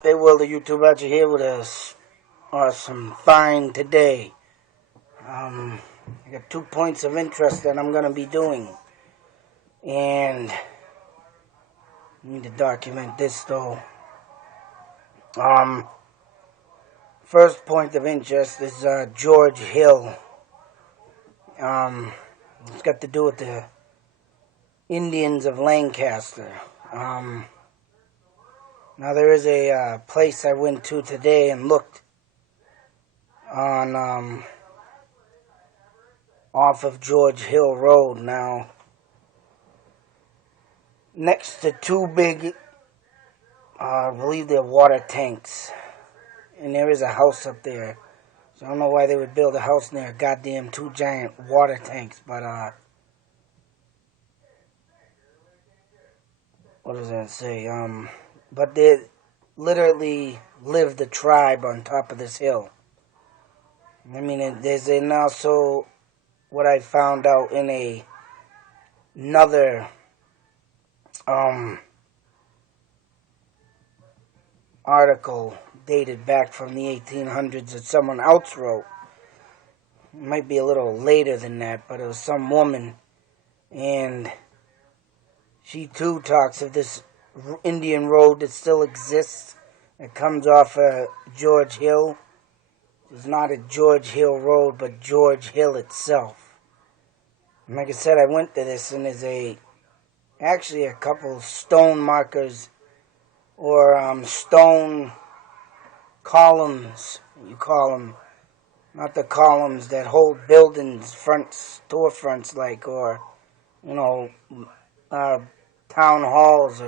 Hey, Will, the YouTube out here with us some find today. I got 2 points of interest that I'm gonna be doing, and I need to document this though. First point of interest is George Hill. It's got to do with the Indians of Lancaster. Now there is a place I went to today and looked on off of George Hill Road. Now, next to two big, I believe they're water tanks, and there is a house up there. So I don't know why they would build a house near goddamn two giant water tanks, but what does that say? But they literally live the tribe on top of this hill. I mean, there's also what I found out in another article dated back from the 1800s that someone else wrote. It might be a little later than that, but it was some woman, and she too talks of this Indian road that still exists. It comes off George Hill. It's not a George Hill Road, but George Hill itself. And like I said, I went to this, and there's actually a couple stone markers or stone columns, you call them. Not the columns that hold buildings, front storefronts like, or, town halls,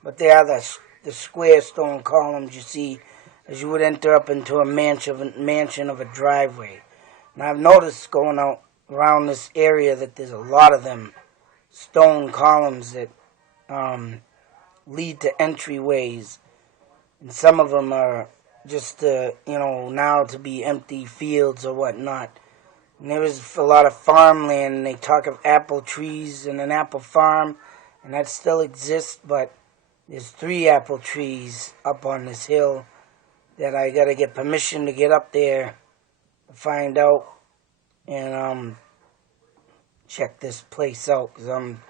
but they are the square stone columns you see as you would enter up into a mansion of a driveway. And I've noticed going out around this area that there's a lot of them stone columns that lead to entryways, and some of them are just now to be empty fields or whatnot. And there is a lot of farmland, and they talk of apple trees and an apple farm, and that still exists, but there's 3 apple trees up on this hill that I gotta get permission to get up there to find out and check this place out, because I'm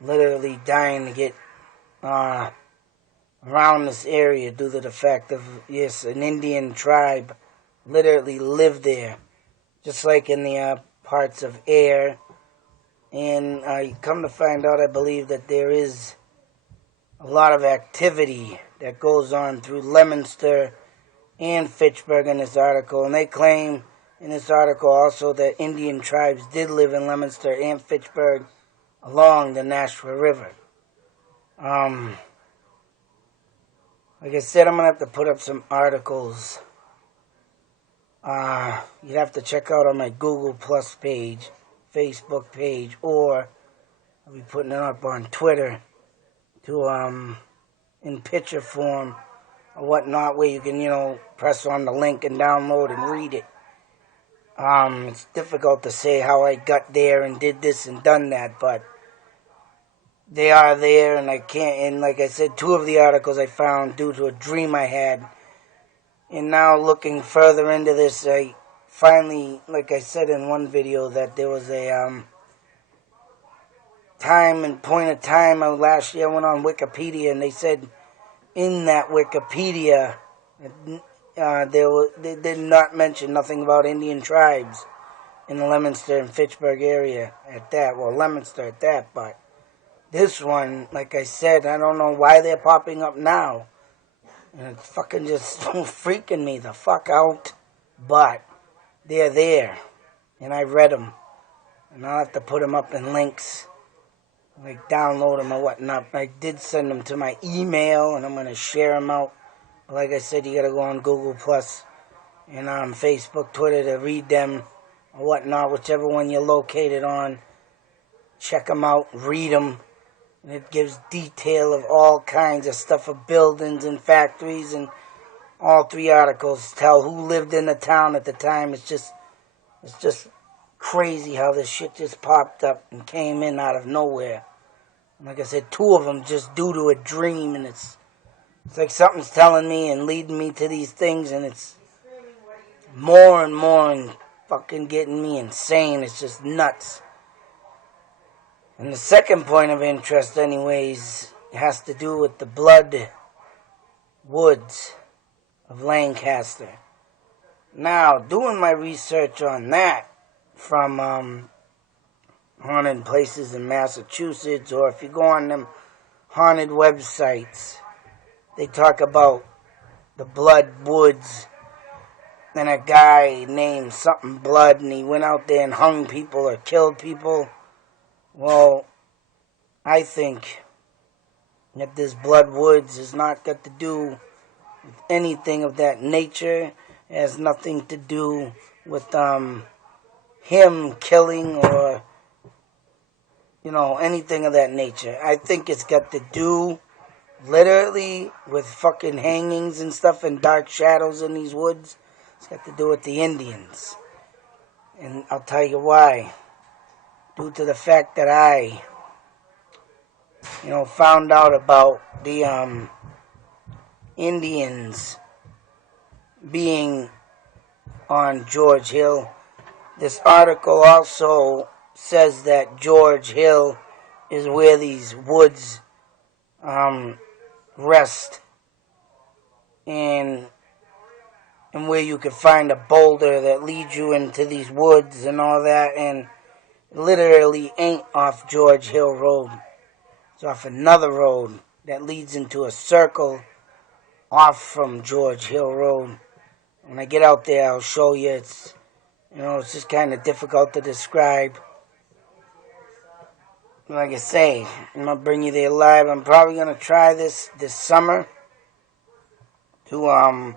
literally dying to get around this area due to the fact of, yes, an Indian tribe literally lived there, just like in the parts of Ayr. And I come to find out, I believe that there is a lot of activity that goes on through Leominster and Fitchburg in this article. And they claim in this article also that Indian tribes did live in Leominster and Fitchburg along the Nashua River. Like I said, I'm going to have to put up some articles. You'd have to check out on my Google Plus page, Facebook page, or I'll be putting it up on Twitter to in picture form or whatnot, where you can, press on the link and download and read it. It's difficult to say how I got there and did this and done that, but they are there, and I can't, and like I said, 2 of the articles I found due to a dream I had. And now looking further into this, I finally, like I said in one video, that there was a point of time last year I went on Wikipedia, and they said in that Wikipedia they did not mention nothing about Indian tribes in the Leominster and Fitchburg area at that. Well, Leominster at that, but this one, like I said, I don't know why they're popping up now. And it's fucking just freaking me the fuck out. But they're there. And I read them. And I'll have to put them up in links. Like download them or whatnot. I did send them to my email, and I'm going to share them out. But like I said, you got to go on Google Plus and on Facebook, Twitter to read them or whatnot. Whichever one you're located on. Check them out. Read them. And it gives detail of all kinds of stuff, of buildings and factories, and all 3 articles tell who lived in the town at the time. It's just crazy how this shit just popped up and came in out of nowhere. And like I said, 2 of them just due to a dream, and it's It's like something's telling me and leading me to these things, and it's more and more and fucking getting me insane. It's just nuts. And the second point of interest, anyways, has to do with the Blood Woods of Lancaster. Now, doing my research on that from haunted places in Massachusetts, or if you go on them haunted websites, they talk about the Blood Woods and a guy named something Blood, and he went out there and hung people or killed people. Well, I think that this Blood Woods has not got to do with anything of that nature. It has nothing to do with him killing or, anything of that nature. I think it's got to do literally with fucking hangings and stuff and dark shadows in these woods. It's got to do with the Indians. And I'll tell you why. Due to the fact that I, found out about the Indians being on George Hill. This article also says that George Hill is where these woods rest, and where you could find a boulder that leads you into these woods and all that, and it literally ain't off George Hill Road. It's off another road that leads into a circle off from George Hill Road. When I get out there, I'll show you. It's just kind of difficult to describe. Like I say, I'm going to bring you there live. I'm probably going to try this summer to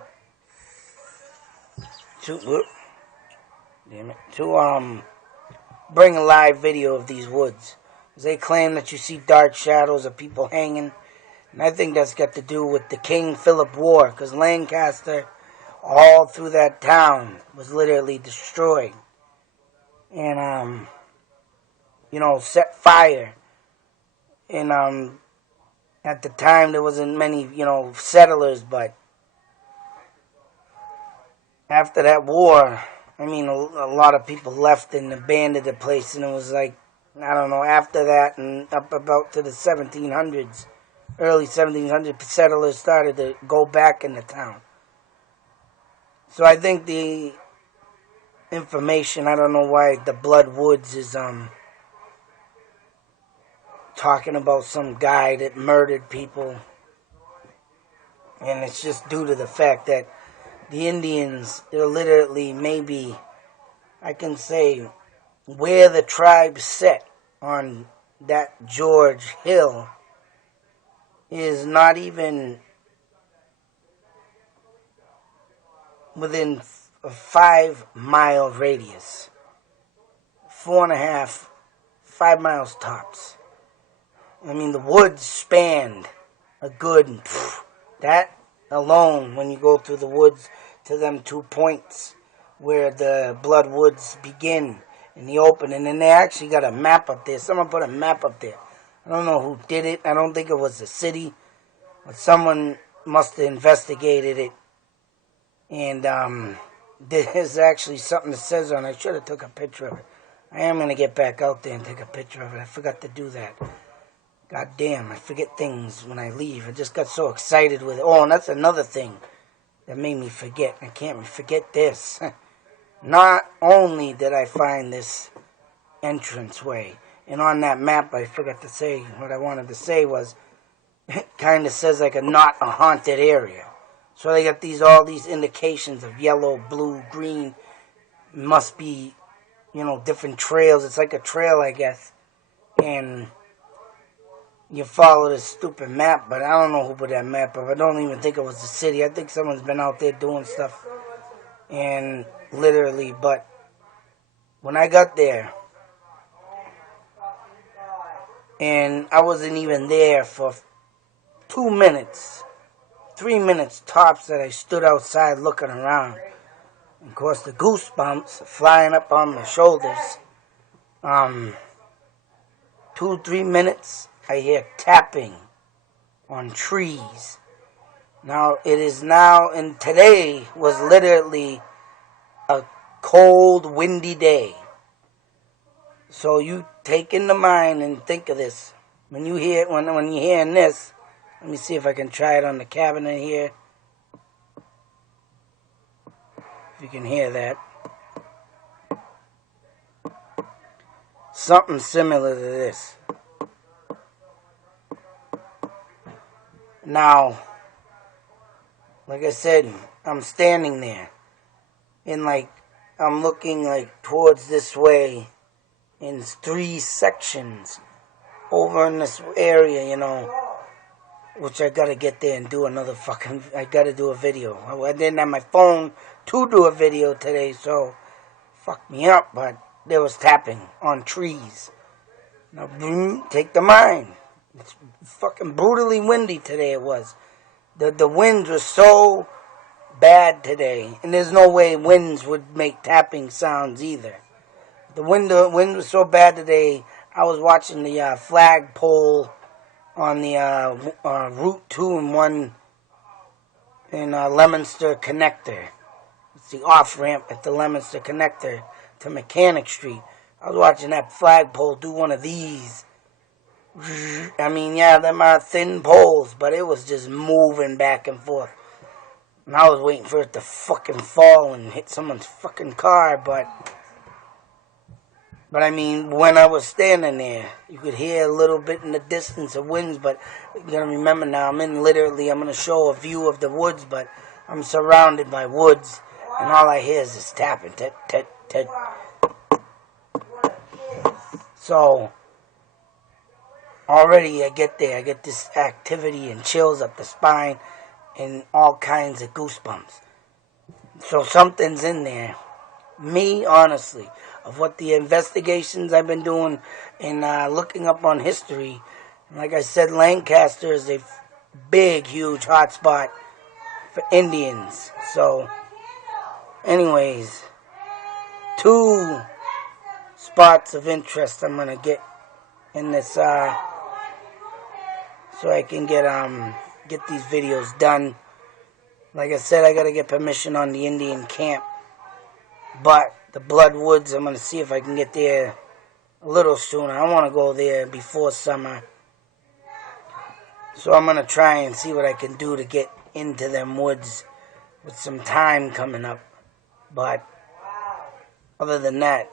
bring a live video of these woods. They claim that you see dark shadows of people hanging, and I think that's got to do with the King Philip War, because Lancaster, all through that town, was literally destroyed. And, set fire. And, at the time, there wasn't many, settlers, but after that war, a lot of people left and abandoned the place, and it was like, after that and up about to the 1700s, early 1700s, settlers started to go back in the town. So I think the information, I don't know why the Blood Woods is talking about some guy that murdered people, and it's just due to the fact that the Indians, they're literally maybe, I can say, where the tribe set on that George Hill is not even within a 5-mile radius. 4.5, 5 miles tops. The woods spanned a good, that alone, when you go through the woods to them 2 points where the Blood Woods begin in the open, and then they actually got a map up there. Someone put a map up there. I don't know who did it. I don't think it was the city, but someone must have investigated it. And there's actually something that says on it. I should have took a picture of it. I am going to get back out there and take a picture of it. I forgot to do that. God damn, I forget things when I leave. I just got so excited with it. Oh, and that's another thing that made me forget. I can't forget this. Not only did I find this entranceway, and on that map I forgot to say what I wanted to say was, it kind of says like not a haunted area. So they got all these indications of yellow, blue, green. Must be, different trails. It's like a trail, I guess. And you follow this stupid map, but I don't know who put that map up. I don't even think it was the city. I think someone's been out there doing stuff. And literally, but when I got there, and I wasn't even there for 2 minutes, 3 minutes tops that I stood outside looking around. Of course, the goosebumps flying up on my shoulders. 2-3 minutes, I hear tapping on trees. Now, it is now, and today was literally a cold, windy day. So you take into mind and think of this. When you hear, when you're hearing this, let me see if I can try it on the cabinet here. If you can hear that. Something similar to this. Now, like I said, I'm standing there. And like, I'm looking like towards this way in 3 sections over in this area, you know, which I gotta get there and do another I gotta do a video. I didn't have my phone to do a video today, so fuck me up, but there was tapping on trees. Now, take the mind. It's fucking brutally windy today it was. The winds were so bad today, and there's no way winds would make tapping sounds either. The wind was so bad today, I was watching the flagpole on the Route 2 and 1 in Leominster Connector. It's the off-ramp at the Leominster Connector to Mechanic Street. I was watching that flagpole do one of these. I mean, yeah, them are thin poles, but it was just moving back and forth. And I was waiting for it to fucking fall and hit someone's fucking car, but I mean, when I was standing there, you could hear a little bit in the distance of winds, but you gotta remember now, I'm gonna show a view of the woods, but I'm surrounded by woods, and all I hear is this tapping, tit, tit, tit. So, already I get there, I get this activity and chills up the spine and all kinds of goosebumps. So something's in there. Me, honestly, of what the investigations I've been doing and looking up on history. Like I said, Lancaster is a big, huge hotspot for Indians. So, anyways, 2 spots of interest I'm going to get in this, so I can get these videos done. Like I said, I got to get permission on the Indian camp. But the Bloodwoods, I'm going to see if I can get there a little sooner. I want to go there before summer. So I'm going to try and see what I can do to get into them woods with some time coming up. But other than that,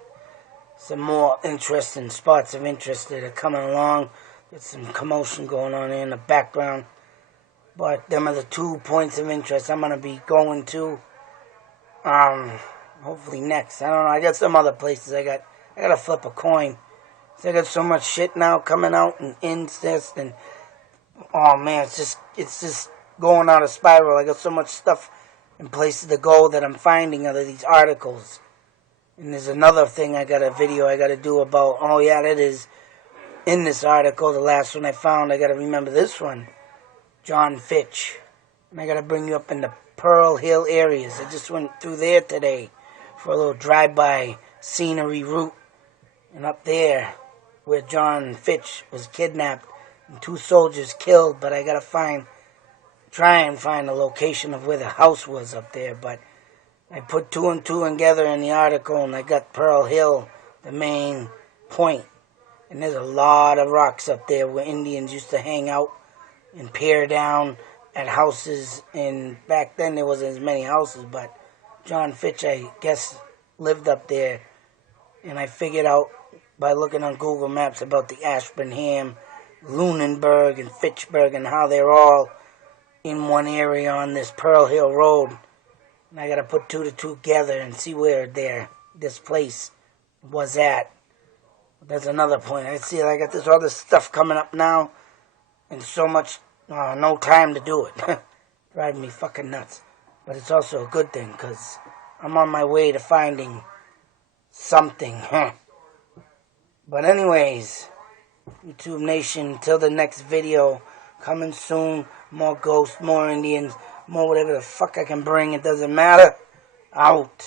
some more interesting spots of interest that are coming along. There's some commotion going on in the background. But them are the 2 points of interest I'm going to be going to. Hopefully next. I don't know. I got some other places. I got to flip a coin. So I got so much shit now coming out and incest and oh man, it's just going out of spiral. I got so much stuff in places to go that I'm finding out of these articles. And there's another thing I got a video I got to do about. Oh yeah, that is in this article. The last one I found. I got to remember this one. John Fitch. And I got to bring you up in the Pearl Hill areas. I just went through there today for a little drive-by scenery route. And up there, where John Fitch was kidnapped and 2 soldiers killed, but I got to try and find the location of where the house was up there. But I put 2 and 2 together in the article, and I got Pearl Hill, the main point. And there's a lot of rocks up there where Indians used to hang out and peer down at houses. And back then there wasn't as many houses, but John Fitch, I guess, lived up there. And I figured out by looking on Google Maps about the Ashburnham, Lunenburg, and Fitchburg, and how they're all in one area on this Pearl Hill Road. And I got to put 2 to 2 together and see where this place was at. That's another point. I see I got all this stuff coming up now, and so much, no time to do it. Driving me fucking nuts. But it's also a good thing, because I'm on my way to finding something. But anyways, YouTube Nation, till the next video, coming soon. More ghosts, more Indians, more whatever the fuck I can bring. It doesn't matter. Out.